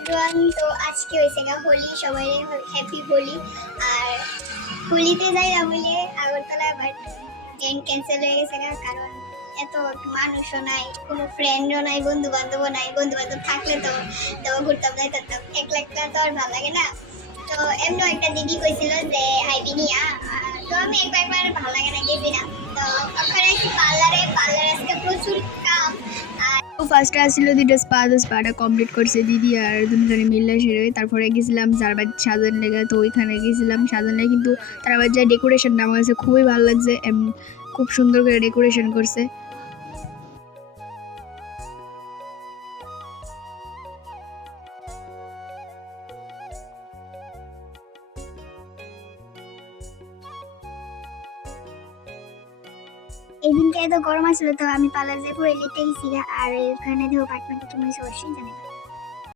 Everyone. তো আজকে হয়েছে গা হোলি, সবাই হ্যাপি হোলি। আর হোলিতে যাই বলে আগরতলা, বাট ট্রেন ক্যান্সেল হয়ে গেছে গা, কারণ এত মানুষও নাই, কোনো ফ্রেন্ডও নাই, বন্ধু বান্ধবও নাই। বন্ধু বান্ধব থাকলে তো তো ঘুরতাম যাইতাম, একলা একলা তো আর ভালো লাগে না। তো এমনি একটা দিদি কইছিল যে আইবি নিয়া, তো আমি একবার ভালো লাগে না, গেছি না। তো ওখানে পার্লারে আজকে প্রচুর কাম। ফার্স্টে আসছিল দুইটা স্পাটা কমপ্লিট করছে দিদি আর দুজনে মিলে সেরে। তারপরে গেছিলাম যারবার সাজান লেগে, তো ওইখানে গেছিলাম সাজান, কিন্তু তার আবার যা ডেকোরেশনটা আমার কাছে খুবই ভালো লাগছে, খুব সুন্দর করে ডেকোরেশন করছে। এই দিনটা এত গরম আসলো, তো আমি পার্লার যে পরে লিখতে গেছি। আর এখানে দেখো পাটনা কি মনে হচ্ছে অবশ্যই জানাবে।